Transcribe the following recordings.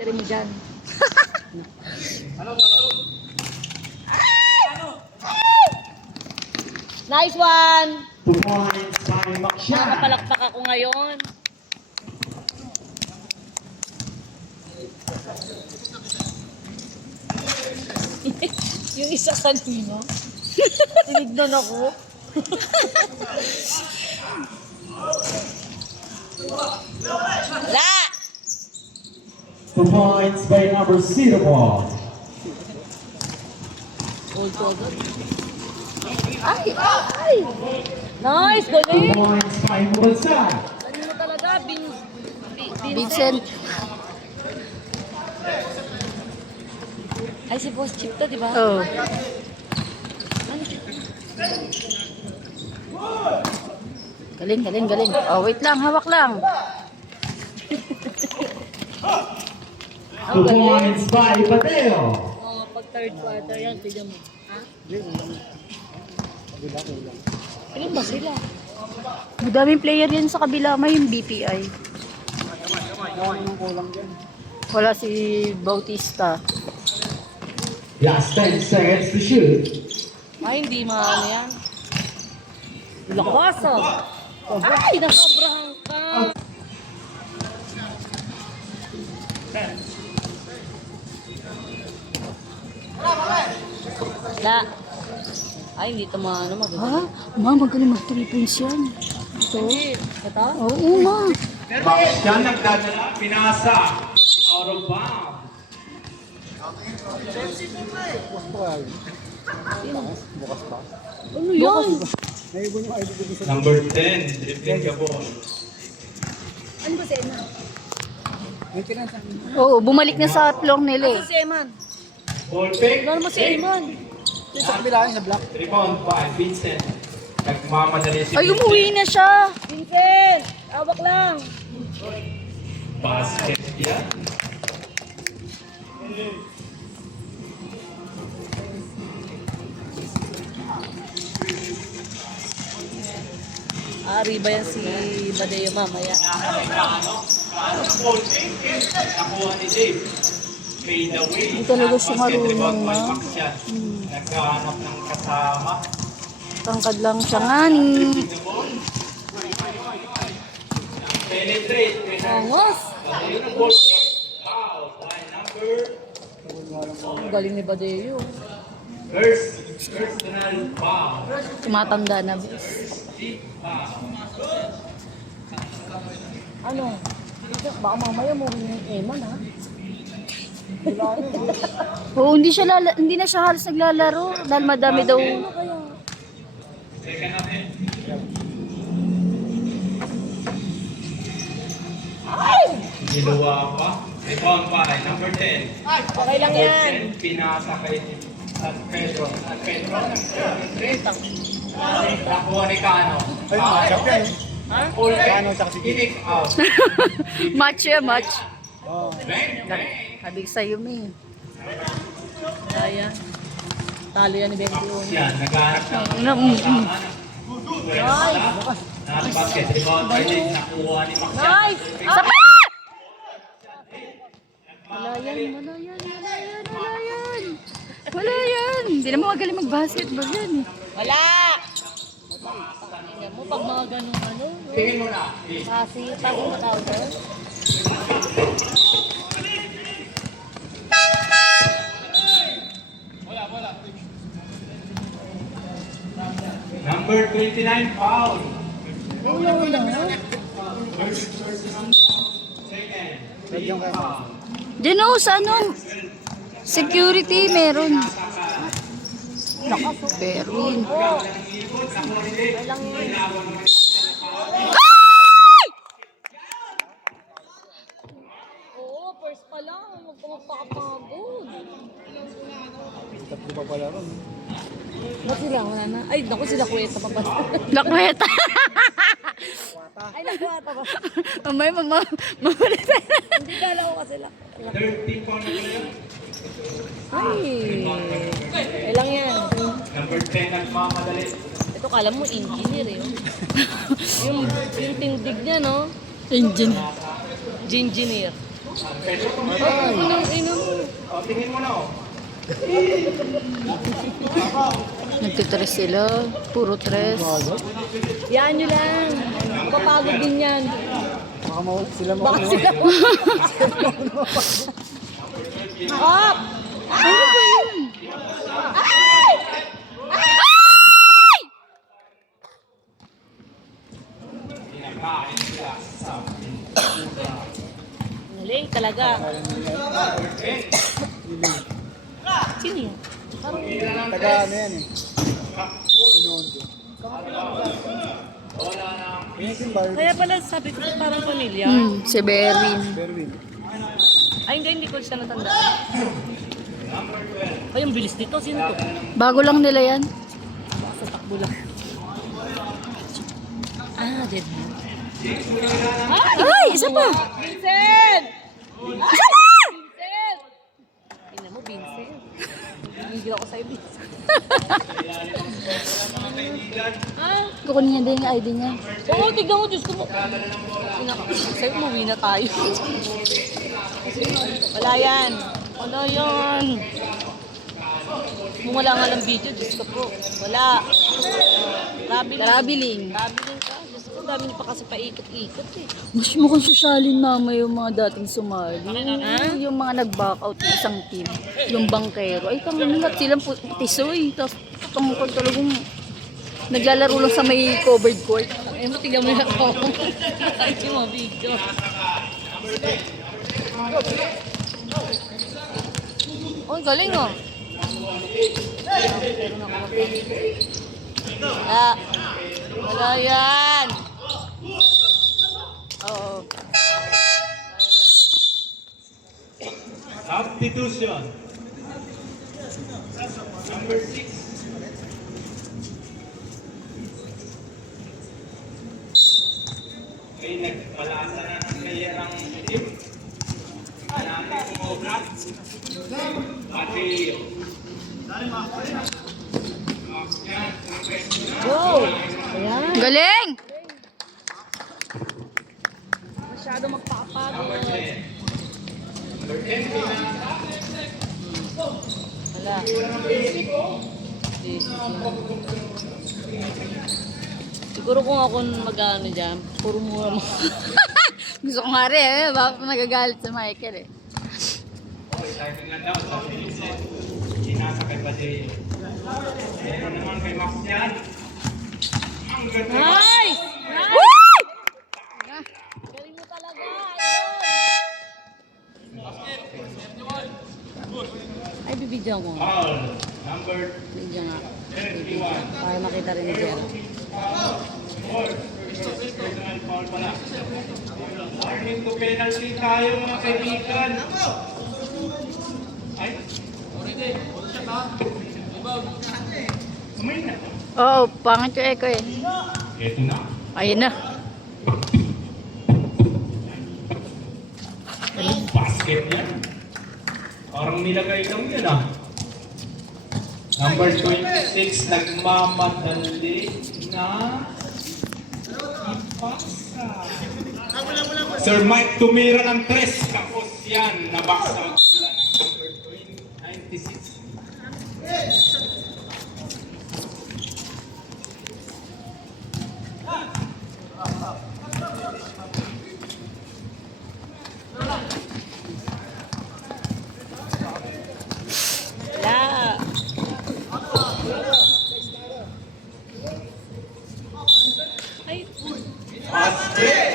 Tiri mo dyan. Nice one! 2 points by Makshan. Nakapalakpak ako ngayon. Yung isa kanina. Tinignan ako. Wala! 2 points by number 0 ball. Hold to agad. Ay! Ay! Nice! 2 Galing! points by Mulansay. Ano talaga? Vincent. Ay, si Boss Chip to, di ba? Oh. Galing, galing, galing. Oh, wait lang, hawak lang. 2 points by Mateo. Oh, pag third quarter yan, tignan mo. Ha? Ilan ba sila? Madaming player yan sa kabila. May yung BPI. Wala si Bautista. Last 10 seconds to shoot. Ay, hindi maano yan. Lakas ah. Ay, nasobrahan ka. La. Ay, hindi ito maano mag. Ha? Ma, magaling mag 3 points yan. Ito? Ito? Oo, ma. Makshan nagdadala, pinasa. Out of bounds. Ano yan? Number 10, dribbling the ball. Ano ba si Eman? Oo, bumalik na sa floor nila eh. Ano si Eman? Ball fake. Ano naman si Eman? Rebound by Vincent. Nagmamadali si Ay, umuwi na siya. Vincent! Awak lang. Basket yan. Ari ba yan si Badeo mamaya? Ball fake. Nakuha ni Dave. Fade away. Hindi talaga siya Basket marunong, rebound by ma. Makshan. Naghahanap ng kasama. Tangkad lang siya nga ni. Penetrate. Angos! Ayun ang ball fake. Foul by number Ang galing ni Badeo. personal foul. Tumatanda na. Ano? Baka mamaya mo yung Eman ha? Oo, hindi na siya halos naglalaro dahil madami daw. Second natin. Ginawa pa. Rebound by number 10. Okay lang yan. Pinasa kay San Pedro. San Pedro. Nakuha ni Cano. Ha? Full Cano sa kick out. Match ya, match. Bang, bang. Sabi ko sa'yo, May. Kaya. Talo yan ni 21. Yan, naghahanap ng Ano, kasama. Nice! Nasa basket. Rebound by Dave. Nakuha ni Makshan. Nice! Sa pa! Wala yan, wala yan, wala yan, wala yan. Wala yan. Hindi naman magaling mag-basketball yan eh. Wala! Tingnan mo pag mga ganun ano. Tingin mo na. Kasi pag matawag ka. Number 29, foul. Second. Diyan o, sa ano? Security, meron. Naku, Berwin. Walang yun. Ay! Oo, first pa lang. Huwag ka magpakapagod. Ba't sila? Wala na. Ay, naku sila kuweta pa ba? Lakweta. Ay, nagkuwata ba? Mamay, mamalit tayo. Hindi kala ko kasi lang. 13 pound na yun. Ay, lang yan. Number 10, nagmamadali. Ito kala mo engineer eh. yung tindig niya no? Engine. Engineer. Tingin mo na oh. Nagtitres sila. Puro tres. Yan nyo lang. Kapagod din yan. Baka sila mo. Bakit sila mo? Up! Ano ba yun? Galing talaga. Sino yan? Taga ano yan eh. Binondo. Kaya pala sabi ko parang pamilya. Si Berwin. Berwin. Ay hindi ko siya natandaan. Ay, ang bilis nito. Sino to? Bago lang nila yan. Sa takbo lang. Ah, dead man. Ay, isa pa. Vincent! Isa pa! Vincent! Tingnan mo, Vincent. Hindi ako sa'yo, Vincent. Ah, Kukunin niya din yung ID niya. oo, tignan mo, Diyos ko mo. Sa'yo, umuwi na tayo. Wala yan. Wala yan. Kung wala nga ng video, Diyos ko po. Wala. Traveling. Traveling. Traveling ka. Diyos ko, dami niyo pa kasi paikot-ikot eh. Mas mukhang sosyalin mama yung mga dating sumali. Ah? Yung mga nag-back out ng isang team. Yung bangkero. Ay, tangat silang tisoy. Tapos tungkol talagang naglalaro lang sa may covered court. Eh, mo, tignan mo yung ako. Ay, yung mga video. Oh, ang galing oh. Wala. Wala yan. Oo. Substitution. Number 6. May nagpalasa na ng player ang team. Hanapin mo Brad. Mateo. Go! Ayan. Galing! Masyado magpapagod. Wala. Siguro kung ako mag-ano dyan, puro mura mo. Gusto ko nga rin eh. Bakit nagagalit sa Michael eh. Excited na daw sa Vincent. Sinasa kay Badeo. Meron naman kay Max yan. Ang ganda. Nice! Nice! Woo! Galing mo talaga, idol! Ay, bibidyo ko. Foul. Number Bibidyo nga. 31. Para makita rin ni Jero. Personal foul pala. Warning to penalty tayo mga kaibigan. Ay. Kamay na. Oo, pangit yung echo eh. Ito na. Ayun na. Basket yan. Parang nilagay lang yan ah. Number 26, nagmamadali na ipasa. Sir Mike tumira ng 3. Tapos yan, nabaksak sila ng number 96. Wala. Ay, Basket!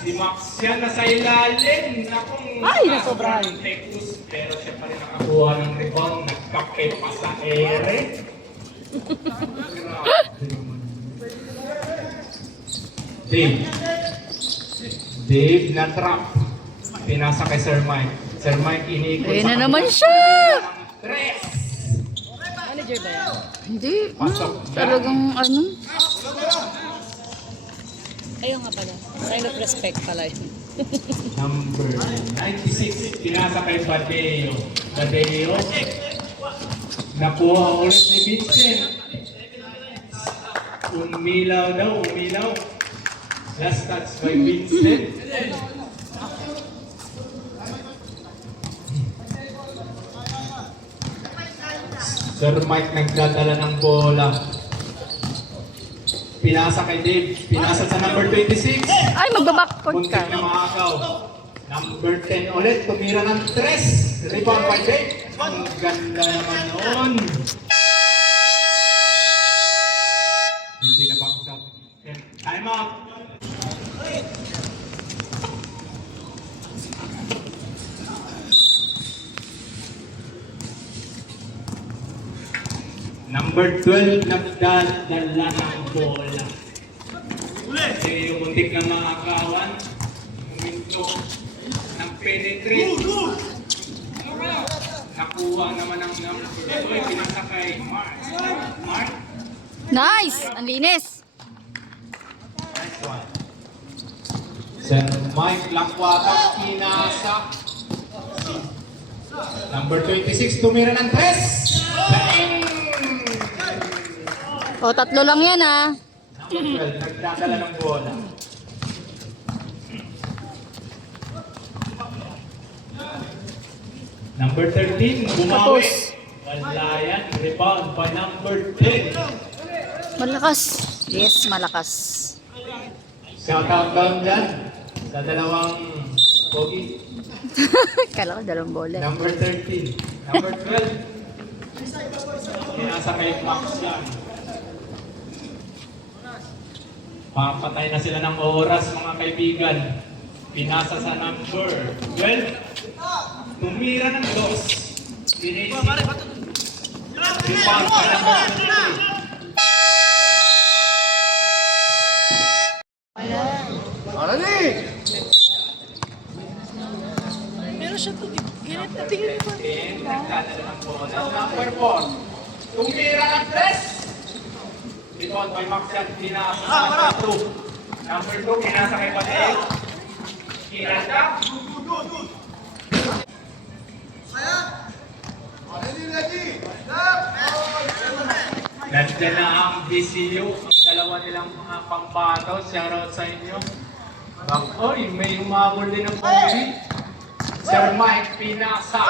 Si Max yan nasa ilalim. Nakong Ay, nasobrahan. Tekus, pero siya pa rin nakakuha ng rebound. Nagkape pa sa ere. Dave na trap. Pinasa kay Sir Mike. Sir Mike iniikot Ayun sa na naman siya! Tres! manager ba yan? Hindi. Talagang ano. Ayaw nga pala. Sign of respect pala yun. Number 96, pinasa kay Badeo. Badeo. Nakuha ulit ni Vincent. Umilaw daw, umilaw. Last touch by Vincent. Sir Mike nagdadala ng bola. Pinasa kay Dave. Pinasa sa number 26. Ay, magbabackcourt ka. Muntik na maagaw. Number 10 ulit. Tumira ng 3. Rebound by Dave. Ang ganda naman noon. Hindi na back shot. Time out. Number 12 nagdadala ng bola. Kasi yung muntik na maagawan, huminto ng penetrate. Nakuha naman ang number 12, pinasa kay Mark. Mark? Nice! Ang linis. Nice one. Sir Mike Lakwata, pinasa. Number 26, tumira ng 3. O, tatlo lang yan ah. Number 12, nagdadala ng bola. Number 13, bumawi. Tapos. Wala yan, rebound by number 10. Malakas. Yes, malakas. Shout out down dyan sa dalawang pogi. Kala ko dalawang bola. Number 13, number 12. Pinasa kay Max yan. Papatay na sila ng oras mga kaibigan. Pinasa sa number 12. Tumira ng 2. Pinisi. Rebound by number 13. Meron siya ito. Ganit na tingin mo. Nagdadala ng bola. Number 4. Tumira ng 3. Rebound by Max yan. Pinasa sa number 2. Number 2, pinasa kay Pateo. Kinasa. Nandiyan na ang DCU, ang dalawa nilang mga pangpataw. Shoutout sa inyo. Oy, may humabol din ng pumili. Sir Mike pinasa.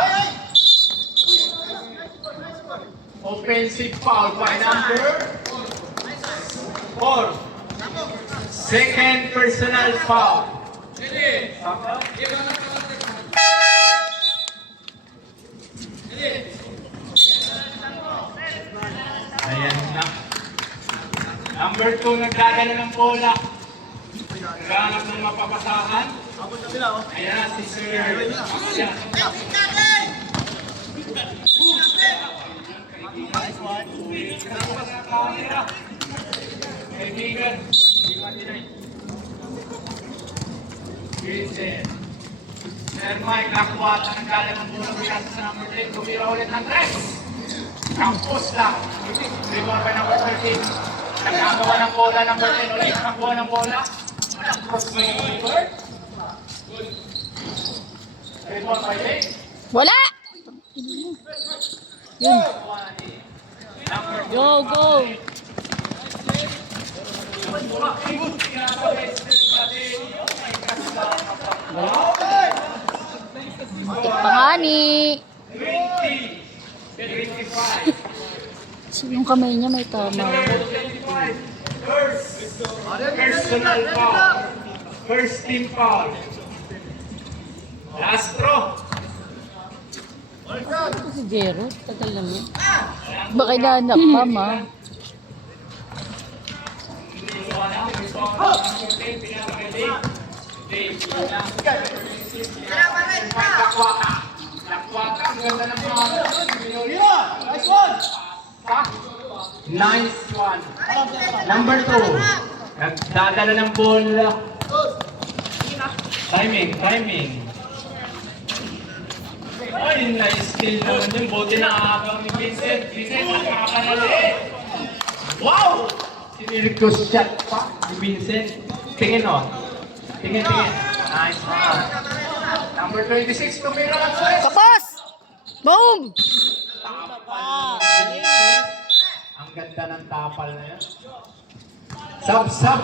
Offensive foul by number 4. Second personal foul. Ayan na. Number 2 nagdadala ng bola. Naghanap ng mapapasahan. Ayan na si Sir. Ayan. Kaibigan. Vincent. Sir Mike Lakwata nagdala ng bola sa number 10. Tumira ulit ng 3. Campos lang. Rebound by number 13. Nagkagawa ng bola number 10 ulit. Nakakuha ng bola. Cross by number. Rebound by Dave. Wala! Yun. Go, go. Tik pa nga ni. 20. 25. So, yung kamay niya may tama. First personal foul. First team foul. Last throw. Ito si Jero. Tagal lang yun. Baka nahanap pa, ma. Lakwaka, ang ganda ng mga. Nice one! Nice one. Number 2. Nagdadala ng bola. Timing, timing. Ay, na-steal naman yun. Buti na agaw ni Vincent. Vincent, nakakanali. Wow! Siniriko shot pa ni Vincent. Tingin o. Tingin, tingin. Nice one. Number 26, tumira ng stress. Tapos! Boom! Ang ganda ng tapal na yan. Sub-sub.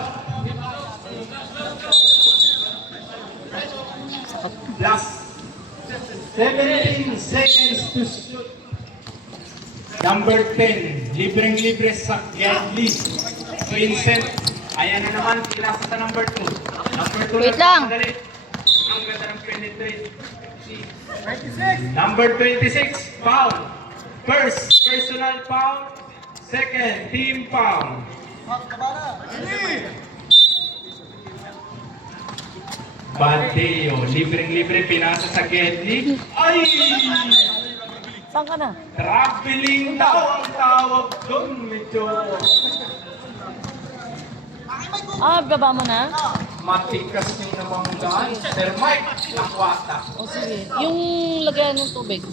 Plus 17 seconds to shoot. Number 10, libreng-libre sa Gedli. Vincent, ayan na naman, pinasa sa number 2. Number 2 Wait lang. Madali. Ang ganda ng penetrate. Number 26, foul. First, personal foul. Second, team foul. Badeo, libreng-libre, pinasa sa Gedli. Ay! Saan ka na? Traveling daw ang tawag doon, medyo Baba mo na? matikas yung namanggaan. Sir Mike, nakwata. O sige. Yung lagayan ng tubig.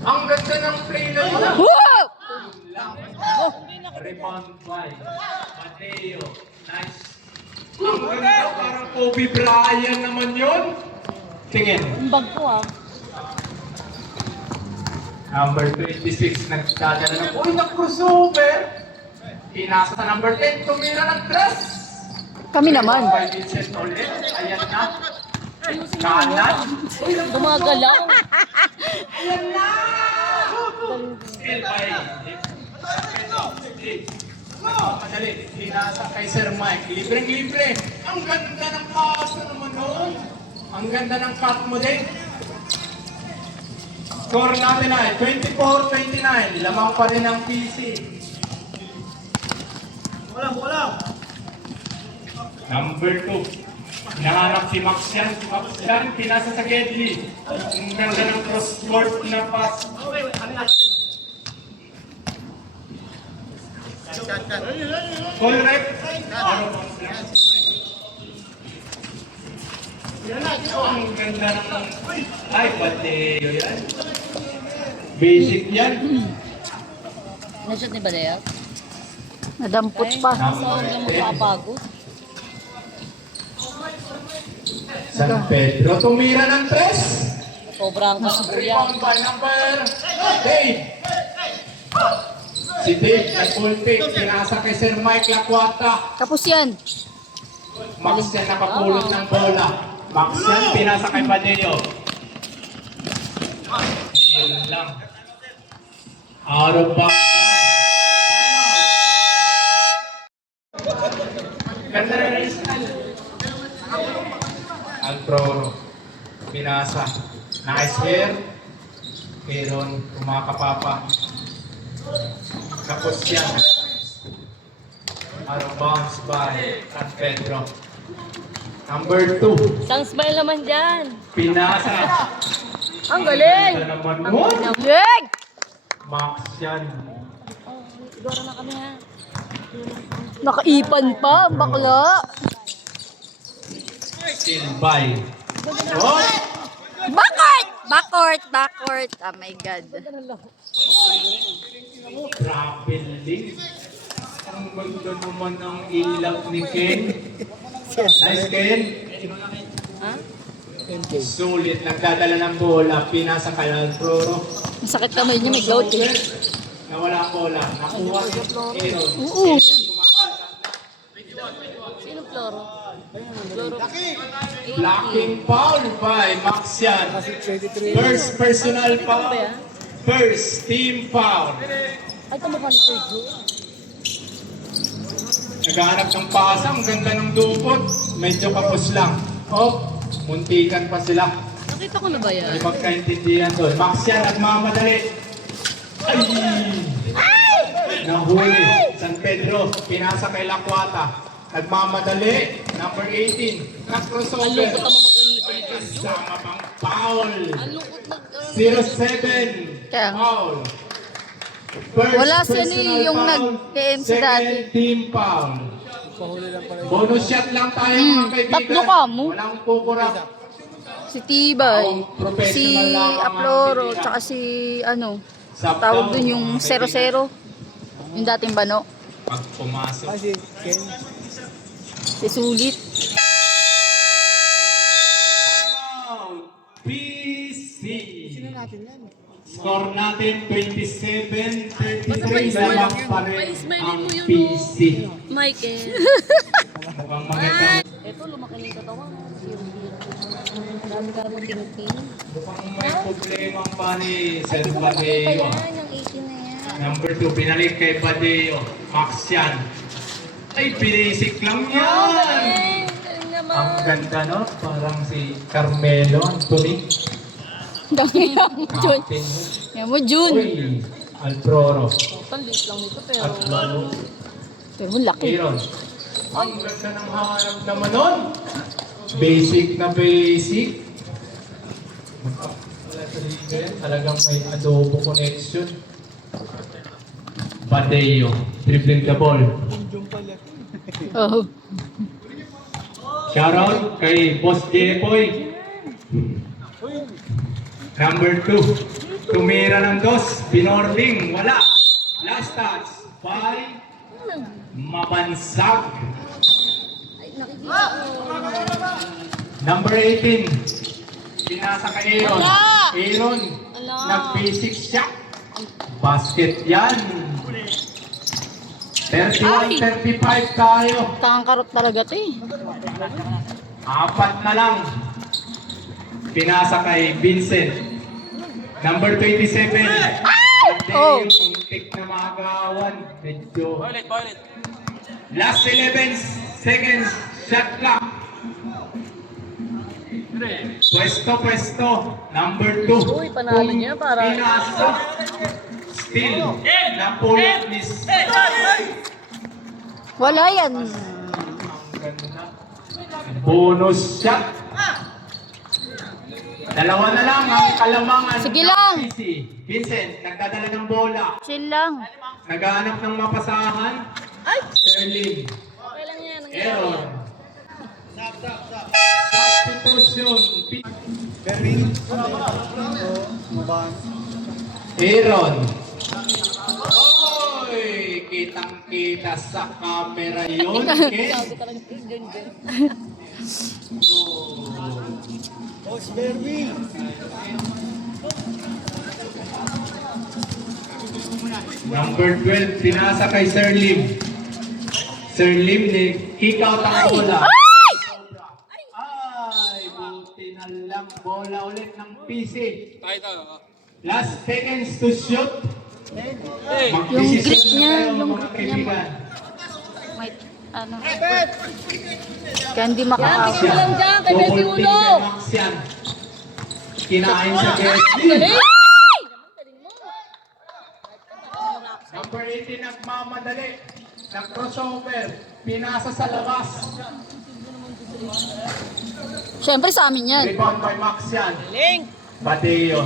Ang ganda ng play na yun. Woo! Rebound by Mateo. Nice. Ang ganda, parang Kobe Bryant naman yun. Tingin. Yung bag ko Number 26, nagdadala ng uy, na-crossover. Pinasa sa number 10, tumira ng tres. Kami naman. By Vincent ulit. Ayan na. Kanan. Uy, Gumagalaw. ayan na! Still by Madali, pinasa kay Sir Mike. Libreng-libre. Ang ganda ng pass na naman noon. Ang ganda ng cut mo din. Score natin ay 24-29. Lamang pa rin ang PC. Number 2. Nanganap si Max yan. Si Max yan, pinasa sa Gedli. Ang ganda ng cross-court na pass. Full rep. Ang ganda ng... Ay, Badeo yan. Basic yan. Nashoot ni Badea? Nadampot pa. Saan lang magpapagod? San Pedro, tumira ng tres. Sobrang kasuya. Rebound by number Dave. Si Dave, nag-full pick. Pinasa kay Sir Mike Lacuata. Tapos yan. Max yan nakapulot ng bola. Max yan, pinasa kay Badeo. Ayun lang. Out of bounds. Ganda na rin. Alproro. Pinasa. Nice hair. Pero kumakapapa. Tapos yan. Out of bounds by San Pedro. Number 2. Isang smile naman dyan. Pinasa. Ang galing! Ganda naman nun. Leg! Max yan. Siguro na kami ha. Nakaipan pa, ang bakla. Still by. Oh! Backcourt. Oh my God. Traveling. Ang ganda naman ng ilaw ni Ken. Nice, Ken. Ha? Sulit. Nagdadala ng bola. Pinasa kay Alproro. Masakit kamay niya, may gout eh. Nawala ang bola. Nakuha si Aaron. Oo. Sino Floro? Floro. Blocking foul by Max yan. First personal foul. First team foul. Ay, kamukha ni Sergio. Naghahanap ng pasa. Ang ganda ng dupot. Medyo kapos lang. Oh, muntikan pa sila. Nakita ko na ba yan? May magkaintindihan doon. Max yan, nagmamadali. Ay! Nahuli. San Pedro, pinasa kay Lacuata. Nagmamadali. Number 18. Ang Nag-crossover. lungkot naman mag-ano nito ni Sergio. Sama pang foul. Ang lungkot mag-ano. 07. Kaya nga. Foul. First Wala siya personal yung foul. nag-TMC Second dati. team foul. Bonus shot lang tayo mga kaibigan. tatlo ka mo. Walang kukurap. Si Tibay, Professional si lang ang mga Aploro, kaibigan. tsaka si ano, Sub tawag down, dun yung mga kaibigan. 0-0. Yung dating bano. Pag pumasok. Si Sulit. PC. Score natin 27-33. Lamang pa rin ang PC. Michael. Mukhang maganda. Ito, lumaki na yung katawan. Dami ka mo tingting. Mukhang may problema pa ni Sir Pa Badeo. yan, yung 18 na yan. Number 2, pinalik kay Badeo. Max yan. Ay, basic lang yan. Ang ganda, no? Parang si Carmelo Anthony. Dami lang, Jun. Captain. Yan mo, Jun. Uy, Alproro. Talit lang nito pero... At Lalo. Pero mo laki. Aaron. Ang ganda ng hanap naman nun. Basic na basic. Talagang may adobo connection. Badeo. Dribbling the ball. Oh. Shoutout kay Boss Jepoy. Number 2. Tumira ng dos. Binording. Wala. Last touch. By Mabansag. Number 18. Pinasa kay Aaron. Aaron. Nag-basic shot. Basket yan. 31-35 tayo. Tangkarot talaga to eh. 4 na lang. Pinasa kay Vincent. Number 27. Oh. Muntik na magawan. Medyo. Last 11 seconds. Shot clock. Pwesto. Number 2. Uy, panalo niya para... Pinasa. Still. Napulot ni... Wala yan. Bonus shot. Dalawa na lang ang kalamangan. Sige ng lang. PC. Vincent, nagdadala ng bola. Chill lang. Naghahanap ng mapasahan. Sterling. Okay lang yan. Aaron. Substitution. Aaron. Oy, kitang-kita sa camera yun. Ken. Sabi talaga Jun. Number 12, pinasa kay Sir Lim. Sir Lim, kick out ang bola. Ay, buti na lang. Bola ulit ng PC. Last seconds to shoot. Yung grip niya, yung mga grip niya. kaibigan. May, ano. Kaya hindi makakas. Yan, lang dyan, kay Baby Double team Ulo. kay Max yan. Kinain sa Gertie. Galing! Number 18, nagmamadali. Nag-crossover. Pinasa sa labas. Siyempre sa amin yan. Rebound by Max yan. Galing! Badeo.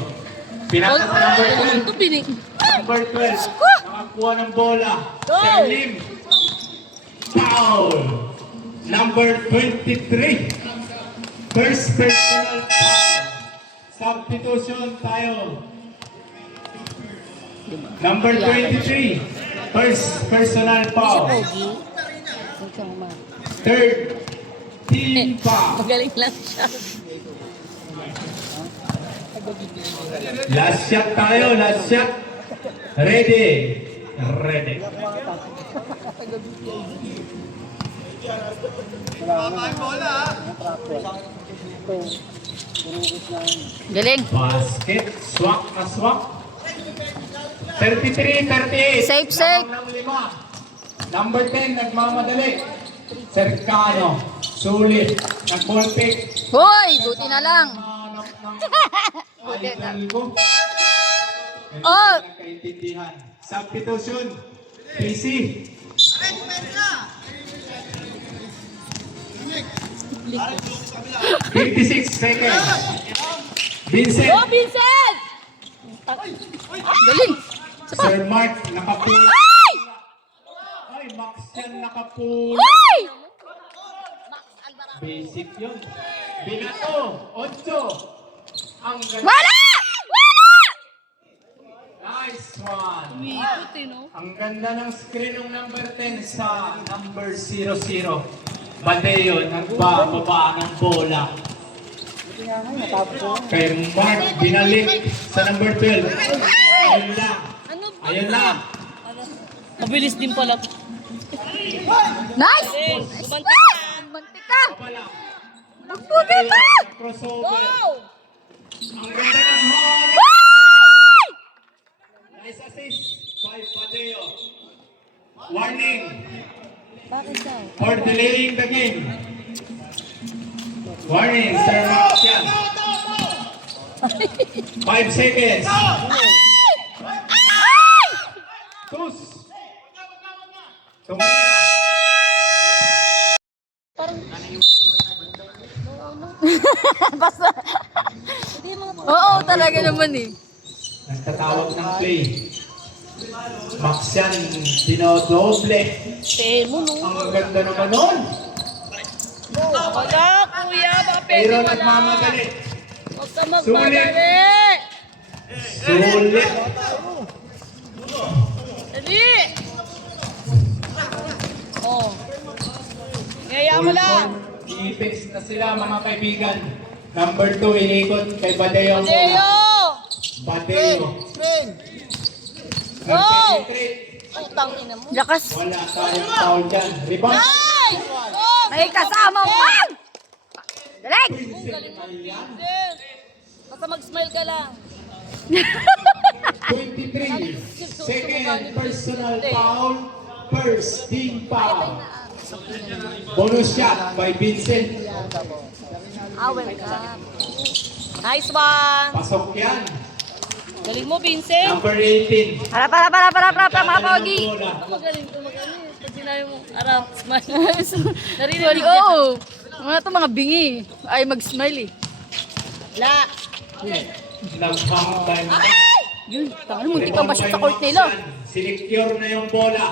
Pinasa sa number 12. Ito pinig. Number 12. Nakakuha ng bola. Sir Lim. Foul. Number 23. First personal foul. Substitution tayo. Number 23. First personal foul. Third team foul. Magaling lang siya. Last shot tayo, last shot. Ready. Ready. Galing. Basket. Swak na swak. 33-38. Safe, safe. Lamang ng 5. Number 10, nagmamadali. Cercano. Sulit. Nag-ball pick. Hoy, buti na lang. Idol ko. Oh. Nagkaintindihan. Substitution. PC. 56 seconds. Vincent. Oh, Vincent! Galing. Sir Mark, nakapula. Ay! Ay, Max yan nakapula. Ay! Basic yun. Binato. 8. Ang ganda. Wala! Wala! Nice one. Umiikot no? Ang ganda ng screen ng number 10 sa number 00. Badeo, nagbababa ng bola. Kay Mark, binalik sa number 12. Ayun lang. Ayun lang. Mabilis din pala. Nice! Gumanti ka! Mantik ka! Wala. Magbuti ka! Crossover. Go! Ang ganda ng horn. Ay! Nice assist. 5 the game. Warning, Sir Max yan. 5 seconds. Tus. Tumira. Basta. Oo, talaga naman eh. Nagtatawag ng play. Max yan, dinodoble. Pay mo, no? Ang ganda naman nun. Wala, kuya. Baka pwede Pero mo lang. nagmamadali. Huwag ka magmadali. Sulit. Dali. Oh. Ngaya mo lang. I-fix na sila mga kaibigan. Number 2, inikot kay Badeo. Deo! Badeo. Go! Nag-penetrate. Putang ina mo. Lakas. Wala tayong foul dyan. Rebound. Ay! Go! May kasama pang! Galing! Galing mo. Basta mag-smile ka lang. 23. Second personal foul. First team foul. Bonus shot by Vincent. Welcome. Nice one. Pasok yan. Galing mo, Vincent. Number 18. Para, mga pogi. Bola. Magaling to, magaling. Pag sinabi mo, arap, smile. Narinig Sorry, niya. oo. Mga to mga bingi. Ay, mag-smile eh. La. Nag-hang time. Yun, tangan, muntik pang basya sa court nila. Sinicure na yung bola.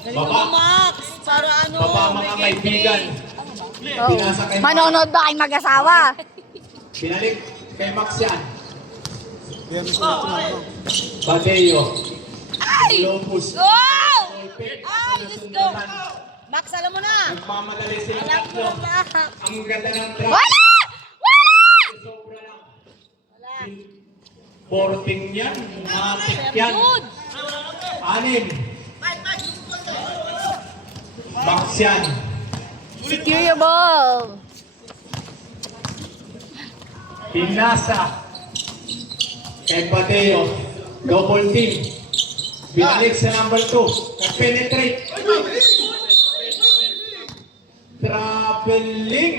Galing mo, Baba. Max. Para ano, Baba may mga game kaibigan. Oo. Pinasa kay Max. Manonood ba kayong mag-asawa? Pinalik kay Max yan. Badeo. Ay! Lopus. Go! Ay, let's go. Max, alam mo na. Nagmamadali silang Alam mo tatlo. na. Ang ganda ng drop. Wala! Wala! Sobra lang. Wala. Porting yan. Matik Sir yan. Jude. 6. Max yan. Secure your ball. Pinasa. Kay Badeo. Double team. Binalik sa number 2. Nag-penetrate. Traveling.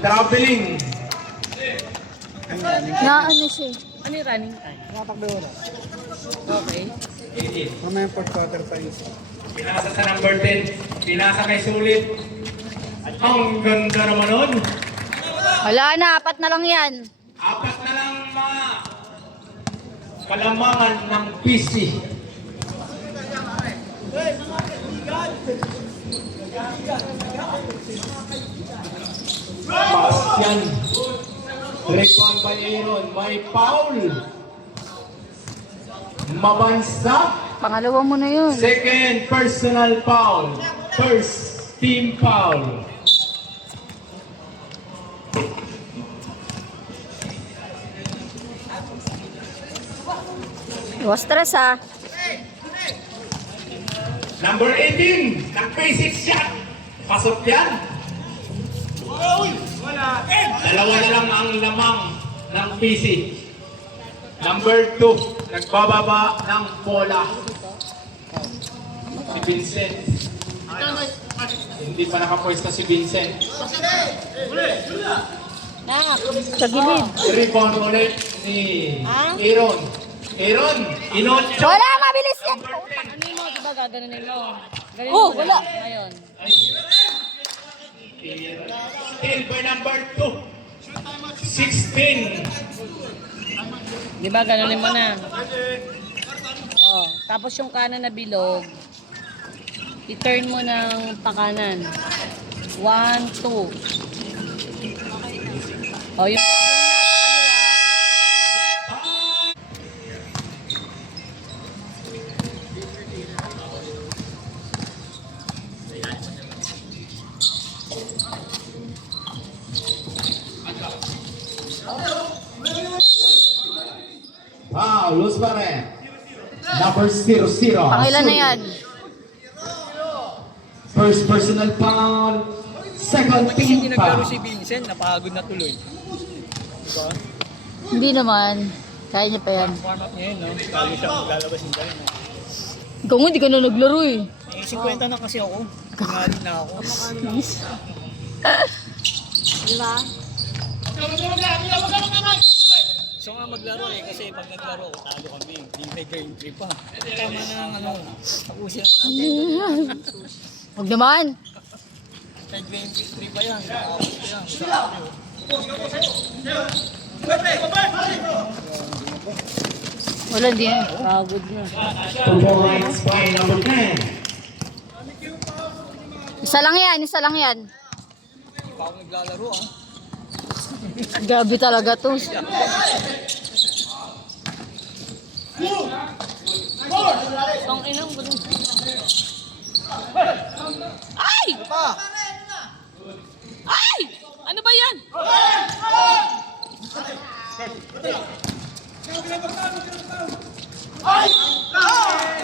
Traveling. Na ano siya? Ano yung running time? Okay. Mamaya yung quarter tayo. Pinasa sa number 10. Pinasa kay Sulit. Ang ganda naman nun. Wala na, 4 na lang yan. 4 na lang mga kalamangan ng PC. Pass yan. Rebound by Aaron. May foul. Mabansa. Pangalawa mo na yun. Second personal foul. First team foul. Iwas stress ha. Number 18. Nag-basic shot. Pasok yan. Dalawa na lang ang lamang ng PC. Number 2. Nagbababa ng bola. Si Vincent. Hindi pa nakapwesto si Vincent. Na. Sa gilid. Rebound ulit ni Aaron. Aaron, inotcho. Wala, mabilis yan. Ano mo, diba gaganunin mo? Ganun Oh, mo wala. Ngayon. Still by number 2. 16. Di ba, ganunin mo na. Oh, tapos yung kanan na bilog, i-turn mo ng pakanan. 1, 2. Oh, yung Luz pa rin. Number 0-0. Pangilan na yan. First personal foul. Second team foul. Vincent, napagod na tuloy. Hindi naman. Kaya niya pa yan. Warm up niya yun, no? Lalo siya maglalabas yung galing. Ikaw nga, hindi ka na naglaro eh. Eh, 50 na kasi ako. Kumain na ako. Di ba? So nga maglaro eh, kasi pag naglaro, talo kami. Hindi may game 3 pa. Tama na ng ano, tapusin natin. Huwag naman. May game 3 pa yan. Nakakapit pa yan. Sabi ko. Wala din. Pagod na. 2 points by number 10. Isa lang yan, isa lang yan. Hindi pa ako naglalaro ah. Gabi talaga to. Ang inang gulong. Ay! Ay! Ano ba yan?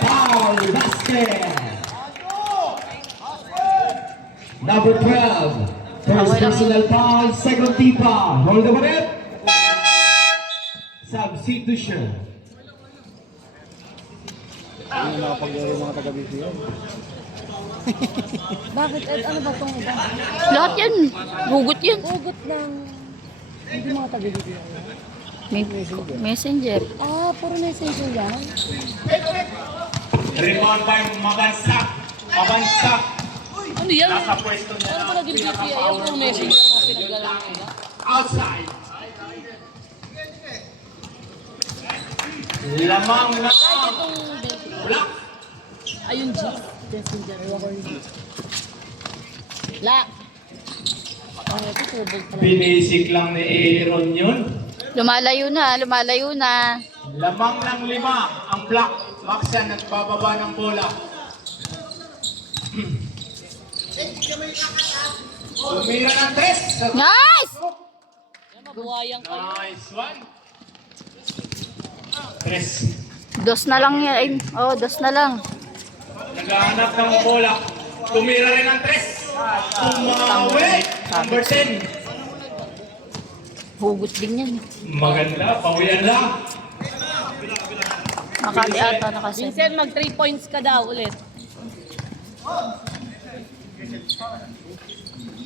Foul basket. Number 12. First personal foul, second team foul. Hold the ball. Substitution. Bakit? At ano ba itong iba? Lahat yan. Hugot yan. Ugot ng... Hindi mga tabi-dito. Messenger. Ah, puro messenger yan. Rebound by Mabansak. Mabansak. Ano yan? Nasa pwesto niya Ano na ba naging BPI? Yung puro messenger na pinaglalang nila? outside. Lamang na Kahit itong... block. Ayun, G. Messenger. Ewan ko yung G. La! Ano ito? Turbog pala. Binisik lang ni Aaron yun. Lumalayo na, lumalayo na. Lamang ng 5 ang block. Maxan nagbababa ng bola. Tumira ng 3. Nice! Yan, mabuhayang kayo. Nice one. 3. Dos na lang yan. Ay, oh, dos na lang. Naghahanap ng bola. Tumira rin ng 3. Tumawi. Number 10. Hugot din yan. Maganda. Pawian lang. Nakali ata, nakasin. Vincent, mag 3 points ka daw ulit.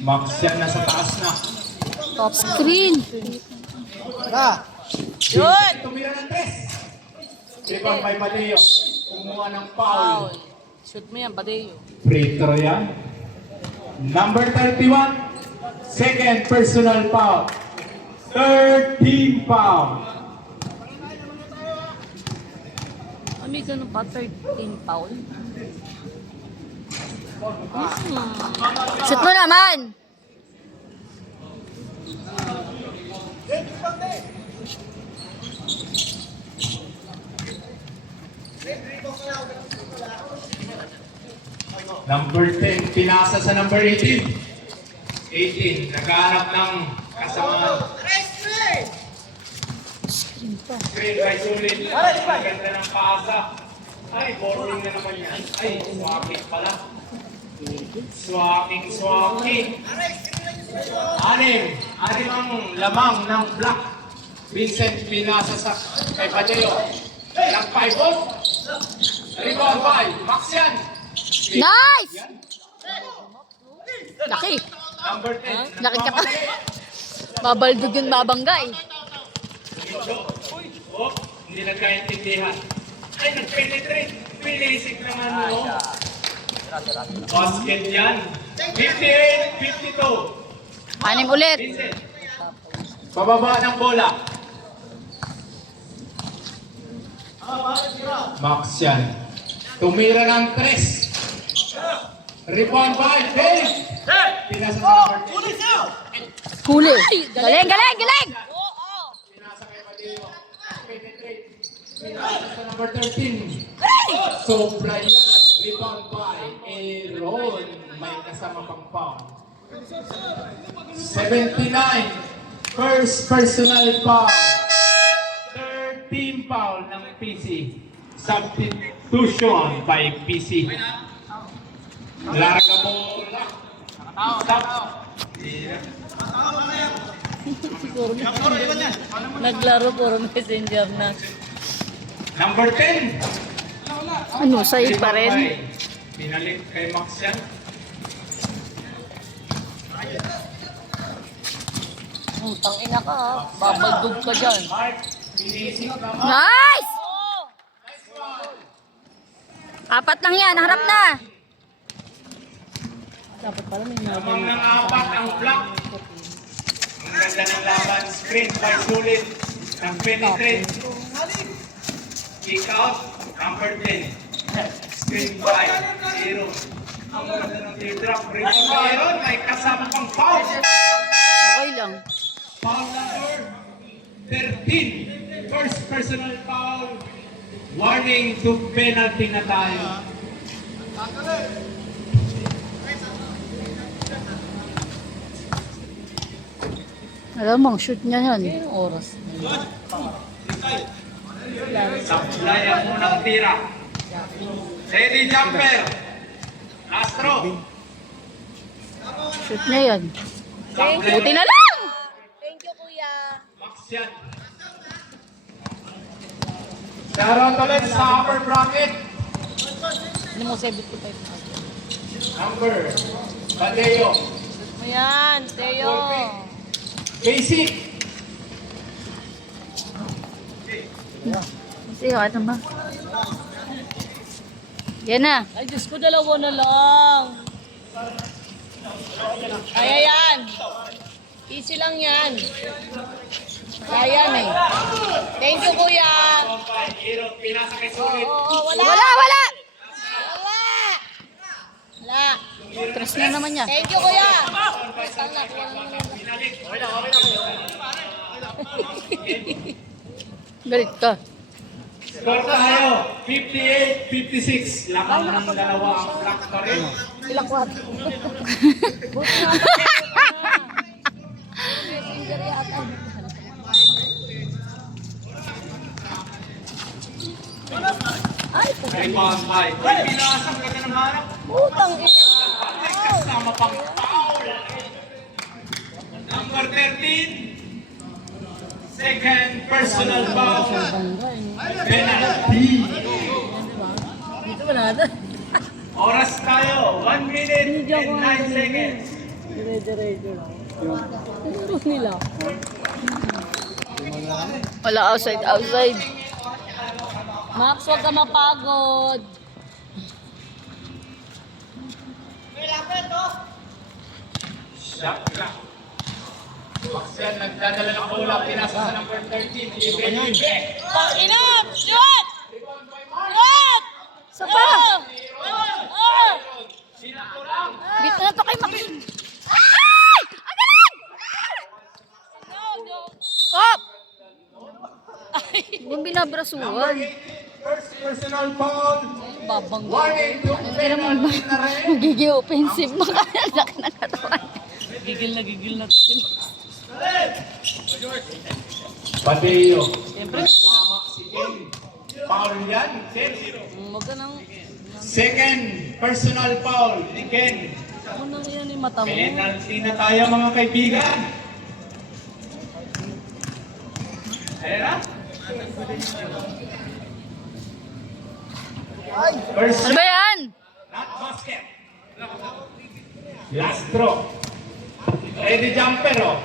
Max yan nasa taas na. Top screen. Yun! Tumira ng 3. Ibang may Mateo. Kumuha ng Foul. foul. Shoot mo yan, Badeo. Free throw yan. Number 31. Second personal foul. Third team foul. May ganun pa, 13 foul. Shoot mo naman. Number 10, pinasa sa number 18. 18, naghahanap ng kasamaan. Screen by Sulit. Ang ganda ng paasa. Ay, boring na naman yan. Ay, swaking pala. Swaking. Anim ang lamang ng block. Vincent pinasa sa kay Padeo. Nag 5 ball. Rebound by Maxian. Nice! Laki. Number 10. Laki ka pa. Babaldog yun, mabangga eh. Oh, hindi nagkaintindihan. Ay, nag-penetrate. Pinisik naman mo. Basket yan. 58-52. Anim ulit. Vincent. Pababa ng bola. Max yan. Tumira ng 3. Rebound by Dave. Pinasa sa number 10. Huli. Galing, galing, galing! Pinasa kay Padeo. Penetrate. Pinasa sa number 13. Sobra yan. Rebound by Aaron. May kasama pang foul. 79. First personal foul. Third team foul ng PC. Substitution by PC. Larga bola. Stop. Naglaro, puro messenger na. Number 10. Ano, sa'yo pa rin. Pinalik kay Max yan. Utang ina ka ha. Babaldog ka dyan. Nice! Oh! Apat lang yan, harap na. Dapat pala may Lamang ng apat ang block. Ang ganda ng laban. Screen by Sulit. Ng penetrate. Kick out. Number 10. Screen by Zero. Ang ganda ng teardrop. Rebound ngayon. May kasama pang foul. Okay lang. Foul number 13. First personal foul. Warning to penalty na tayo. Alam mo, shoot niya yan. Anong oras? Saplayan mo ng tira. Ready jumper. Astro. Shoot niya yan. Saplayan. Buti na lang! Thank you, kuya. Max yan. Sharon ulit sa upper bracket. Ano mo, 75? Number. Badeo. Ayan, Teo. Basic. Kasi ano ba? Yan na. Ay, Diyos ko, dalawa na lang. Ay, ayan. Easy lang yan. Ayan eh. Thank you, kuya. Hero, pinasa kay Sulit. Oo, wala. Wala, wala! Wala. Wala. Tres na naman niya. Thank you, kuya. Basta na, kuya naman. Galit ka. Score tayo. 58-56. Lamang ng dalawa ang block pa rin. Ilang kwarto. Buti nga. Messenger yata. Ay, Rebound by. Uy, pinasang ka na ng harap. putang ina. Ay, kasama pang foul. Number 13. Second personal foul. Penalty. Dito wala na. Oras tayo. 1 minute and 9 seconds. Dire-diretso lang. Turo nila. Wala, outside, outside. Max, huwag ka mapagod. Shot clock. Maxen, nagdadala ng bola. Pinasa sa number 13. Ibig. Pag-inap! Shoot! Shoot! Sa pa! Oh! Bit na to kay Max. Ay! Ang galing! No, no. Op! Huwag binabrasuhan. First personal foul. Babang. Warning to penalty na rin. Magiging offensive. Makalalak na katawan. Gigil na to si Max. Badeo. Siyempre, Foul yan. huwag ka nang... Second personal foul. Ni Ken. Huwag nang yan yung mata mo. Penalty na tayo mga kaibigan. Ayan na. First Ano ba yan? not basket. Last throw. Ready jumper oh.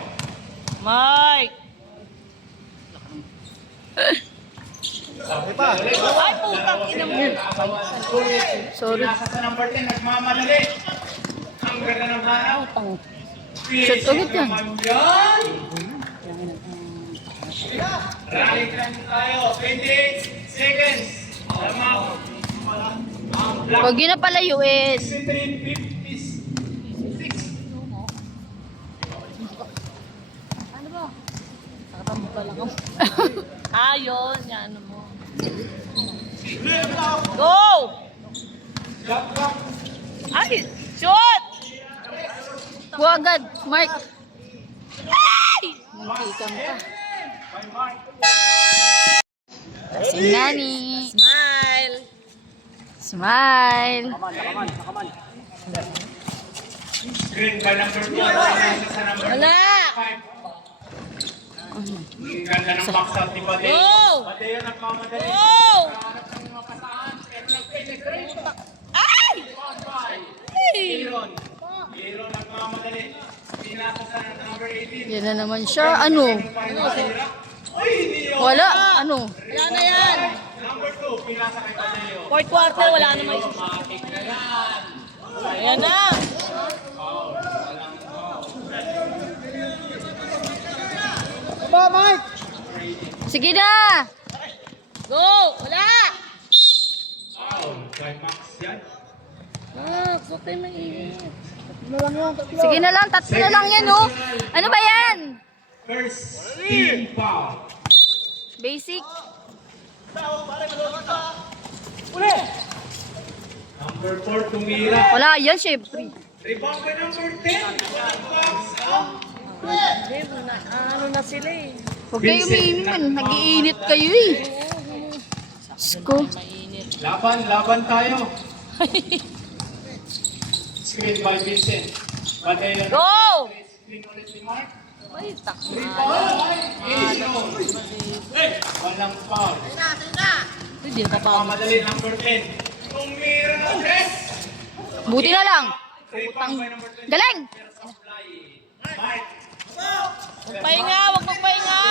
Mike! Ay, putang ina mo. Sorry. Nasa sa number 10, nagmamadali. Ang ganda ng haraw. Putang. Shot ulit yan. Yan. Rally time tayo. 28 seconds. Lamang. Ang black. Huwag yun na palayuin. 63-56. Ano ba? Nakatambo ka lang ako. Ayun, yan ano mo. Go! Shot clock. Ay! Shoot! Huwag agad, Mark. Ay! Muntikan ka. By Mark. Si Nani. Smile! Smile. Screen by number 2. Nasa sa number Wala! 5. Ang ganda ng box out ni Badeo. Go! Badeo nagmamadali. Go! Nakahanap ng mga pasaan. Pero nag-penetrate. Ay! Aaron. Aaron nagmamadali. Pinasa sa number 8 Yan na naman siya. Ano? Wala. Ano? Wala na yan. Number 2, pinasa kay Mateo. Fourth quarter, wala na may Matik na yan. Ayan na. Sige na. Go! Wala! Foul. Kay Max yan. Ah, huwag tayo mainit. Sige na lang. Tatlo na lang yan, oh. Ano ba yan? First team foul. Basic. Number 4, tumira. Wala yan, syempre. Rebound ka number 10. Box out. Ano na sila eh. Huwag kayo umiimin. Nag-iinit kayo eh. Sko. Laban tayo. Screen by Vincent. Mateo. Go! Screen ulit ni Mark. Ay, takma. Walang foul. Hindi na pa. Madali number 10. Tumira na tres. Buti na lang. Rebound by number 20. Galing! Mike. Magpahinga, huwag magpahinga.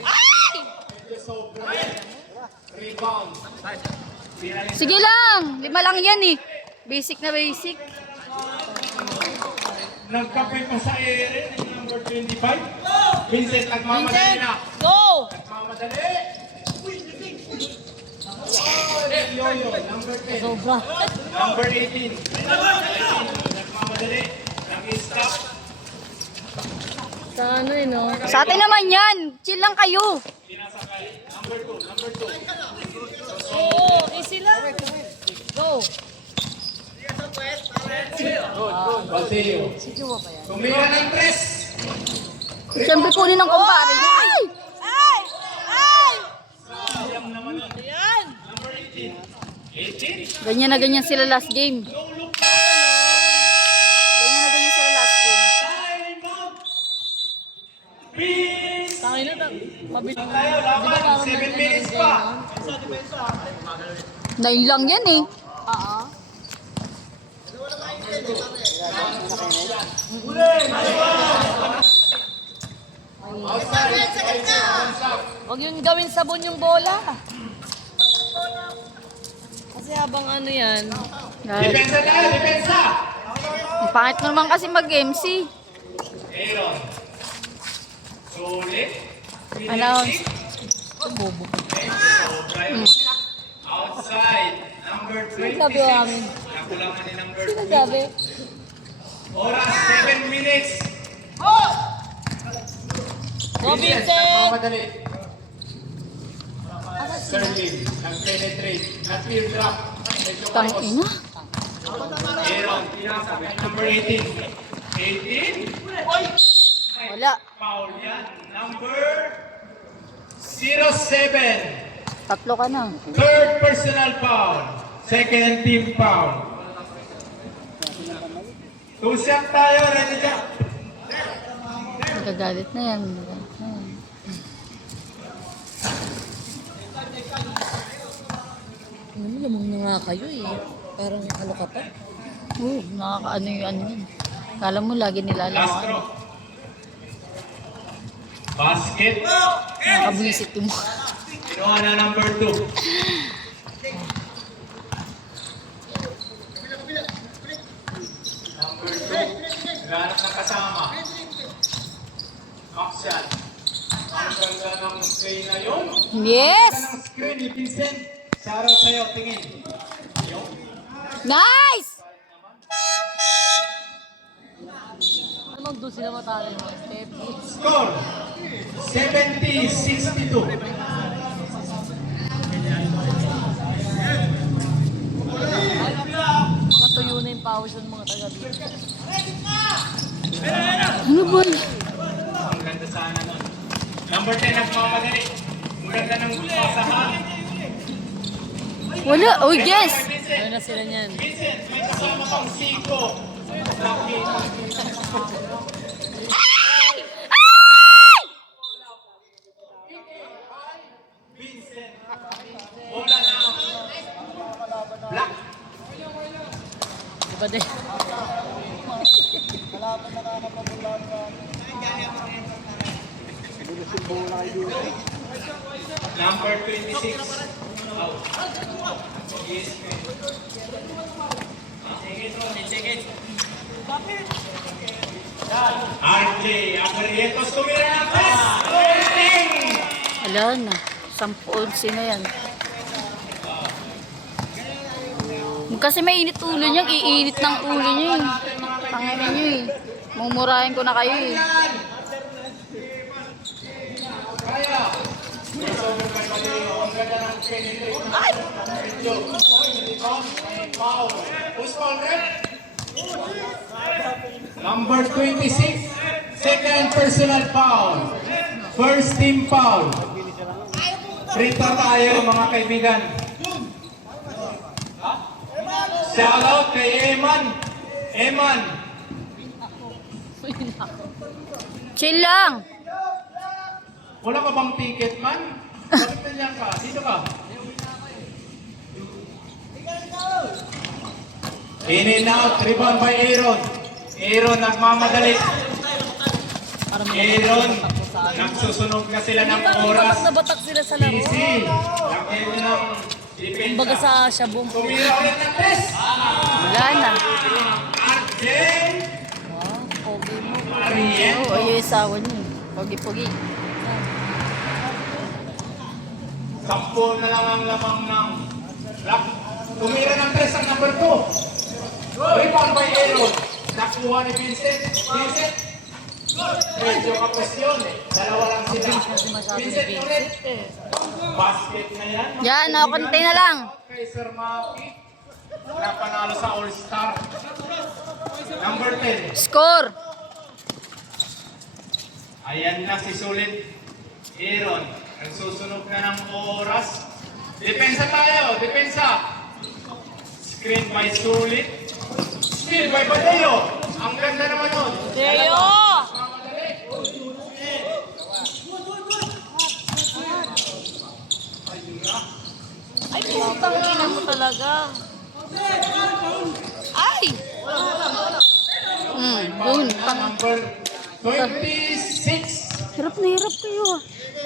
Ay! Rebound. Sige lang. 5 lang yan eh. Basic na basic. Nagkapoy pa sa ere ng number 25. Vincent, nagmamadali Vincent, na. go! Nagmamadali. Yoyo, number 10. Sobra. Number 18. Nagmamadali. Nag-stop. Sa ano eh, no? Sa atin naman yan. Chill lang kayo. Sinasakay. Number 2. Oo, easy lang. Go! Baseo. Tumira ng tres. Siyempre kunin ng kumpare niya. Ay! Ay! Ay! Sayang naman ang Ayan! number 18. 18. Ganyan na ganyan sila last game. Ganyan na ganyan sila last game. Time out. Peace. Tangin na, mabilis. Tayo laban. 7 minutes pa. 9 lang yan eh. Oo. Huwag yung gawin sabon yung bola. Kasi habang ano yan, Dahil, Depensa tayo. Depensa. ang pangit mo naman kasi mag-MC. Aaron. Sulit. Announce. bobo. Outside. Number 20. Sabi ko amin. Nakulangan ni number Sino sabi? Oras 7 minutes. Go, Vincent! Nagmamadali. Serving. Nag-penetrate. Nag-clear drop. Medyo close. Tangina. Aaron. Pinasa. Number 18. 18. Wala. Foul yan. Number 07. Tatlo ka na. Third personal foul. Second team foul. Two-shot tayo. Ready ka? Nagagalit na yan. Lamang na nga kayo eh. Parang ano ka pa? Nakakaano yung ano yun. Kala mo lagi Last nilalaman. throw. Basket. Nakabwisit yung mga. Kinuha na number 2. Number 2. Naghanap na kasama. Action. Ang ganda ng play na yun. Yes! Ang screen ni Vincent. Shoutout sa'yo. Tingin. Yun. Nice! Ano mag-do sila matalo yung mga step? Score. 70-62. Mga tuyo na yung pawis ng mga taga dito. Ano ba? Ang ganda sana nun. Number 10 nagmamadali. Ang ganda ng pasahan. Wala. Oh, yes! Ano na sila niyan? Vincent, may kasama kang 5. Lucky. Vincent. Bola na. Black. Di ba din? Number 26. RJ Abarrietos tumira ng press. Rating! Wala na. 10-11 na yan. Kasi mainit ulo niya. Iinit ng ulo niya eh. Tangina niyo eh. Mumurahin ko na kayo eh. Number 26, second personal foul. First team foul. Rito tayo mga kaibigan. Shout out kay Eman. Eman. Chill lang. Wala ka bang ticket man? Bakit nandiyan ka? Dito ka. In and out, rebound by Aaron. Aaron nagmamadali. Aaron, nagsusunog na sila ng oras. Batak na batak sila sa laro. Easy. Lagyan nyo ng Kumbaga depensa. sa Shabong. Tumira ulit ng test. Wala na. Arjen Wow, pogi mo. Mariel. Oo, ayun yung sawa niya. Pogi-pogi. 10 na lang ang lamang ng lock. Tumira ng test ang number 2. Rebound by Aaron. Nakuha ni Vincent. Vincent. Medyo kapwestiyon eh. Dalawa lang sila. Vincent ulit. Basket na yan. Yan, konti na lang. Kay Sir Maki. Na panalo sa All-Star. Number 10. Score. Ayan na si Sulit. Aaron. Nagsusunog na ng oras. Depensa tayo. Depensa. Screen by Sulit. Steal by Badeo. Ang ganda naman nun. Deo! Ay, putang ina mo talaga. Ay! Dun. Number 26. Hirap na hirap kayo ah.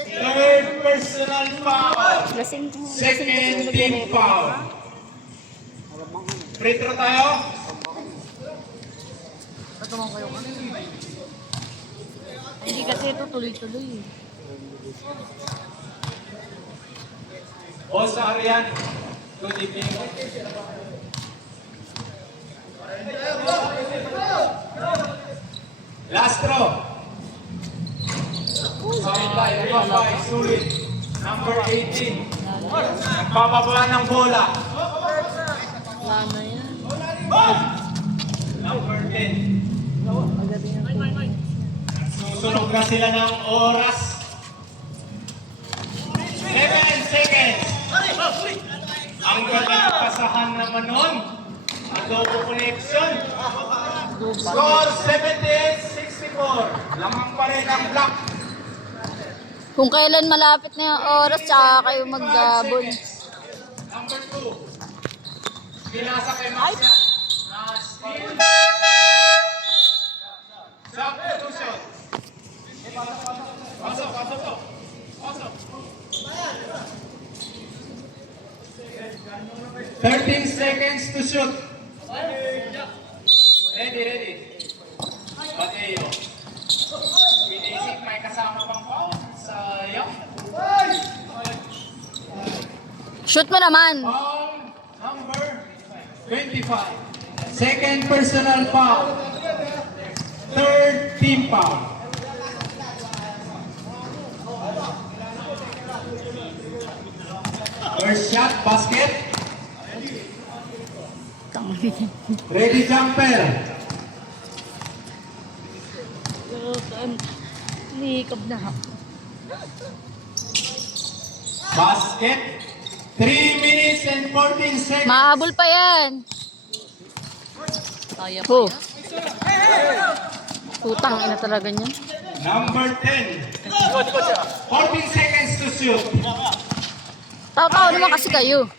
Third personal foul. Lasing. Second team foul. Free throw tayo. Hindi kasi ito tuloy-tuloy. Boss Arian. Good evening. Last throw. Sulit. Number 18. Pababa ng bola. Wala na yan. Number 10. Susunog na sila ng oras. 7 seconds. Ang gandang pasahan naman nun. Adobo connection. Score 78-64. Lamang pa rin ang block. Kung kailan malapit na yung oras, tsaka kayo mag-gabon. Number 2. Pinasa kay Marcian. Na steal. Substitution. Pasok, pasok to. Pasok. 13 seconds to shoot. Ready, ready. Bateo. Pinisik, may kasama pang foul. Sayang. Shoot mo naman. Foul number 25. Second personal foul. Third team foul. First shot, basket. Ready jumper. Hikab na ha. Basket. 3 minutes and 14 seconds. Mahabol pa yan. Kaya pa Oh. yan. Putang ina talaga niyan. Number 10. 14 seconds to shoot. Tao-tao naman kasi kayo.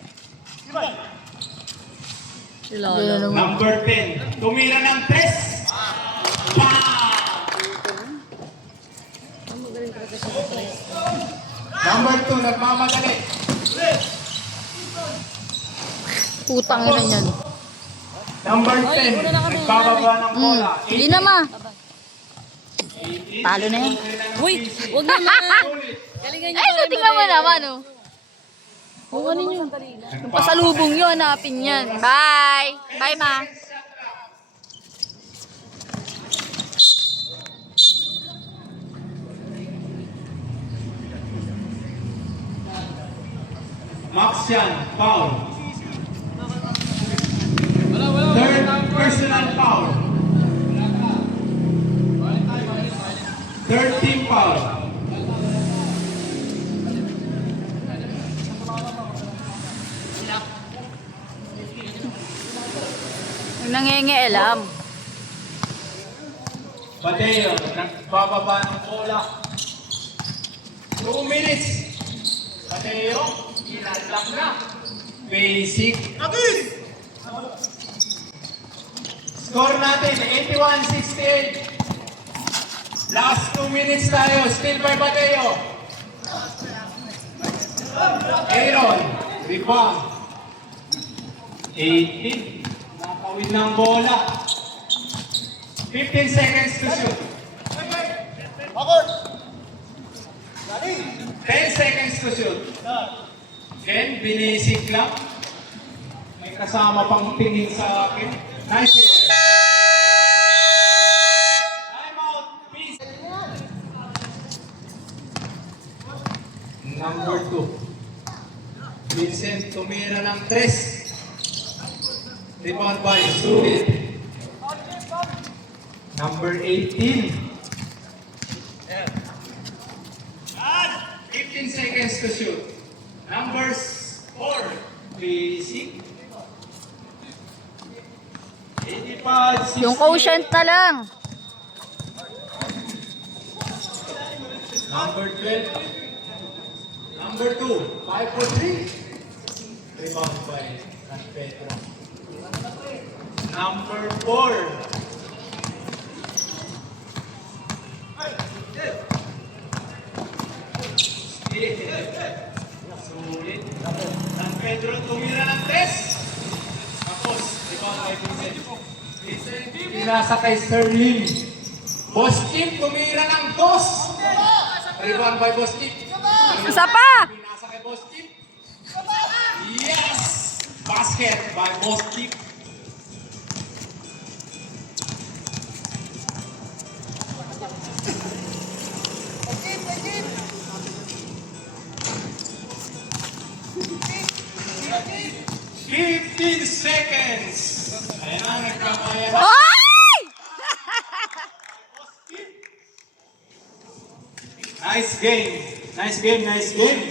Sila lang. Number 10. Tumira ng 3. Number 2, nagmamadali. Putang ina niyan. Number 10, nagbababa ng bola. Hindi na ma. Talo na yan. Uy, huwag naman. Galingan niyo Ay, pa rin tingnan mo madali. naman oh. Huwag ano niyo. Yung pasalubong yun, hanapin yan. Bye! Bye ma. Max yan, foul. Third personal foul. Third team foul. Yung nangingialam. Badeo, nagbababa ng bola. 2 minutes. Badeo, inalak na. Basic. Score natin, 81-68. Last 2 minutes tayo. Still by Badeo. Aaron, rebound. 18. Nakawin ng bola. 15 seconds to shoot. 10 seconds to shoot. Ken, binisik lang. May kasama pang tingin sa akin. Nice hair. Time out. Peace. Number 2. Vincent tumira ng 3. Rebound by Sulit. Number 18. 15 seconds to shoot. Numbers 4. Basic. 85. Yung quotient na lang. Number 12. Number 2. 5 for 3. Rebound by San Pedro. Number 4. Sulit. San Pedro tumira ng 3. Tapos, rebound by Vincent. Vincent, pinasa kay Sterling. Boss Chip tumira ng 2. Rebound by Boss Chip. Isa pa! Pinasa kay Boss Chip. Yes! Basket by Boss Chip. Fifteen seconds. Ayan ang nagkakaya. Ay! Nice game. Nice game, nice game.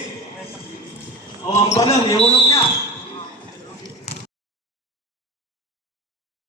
Oh, ang balon, ihulog niya.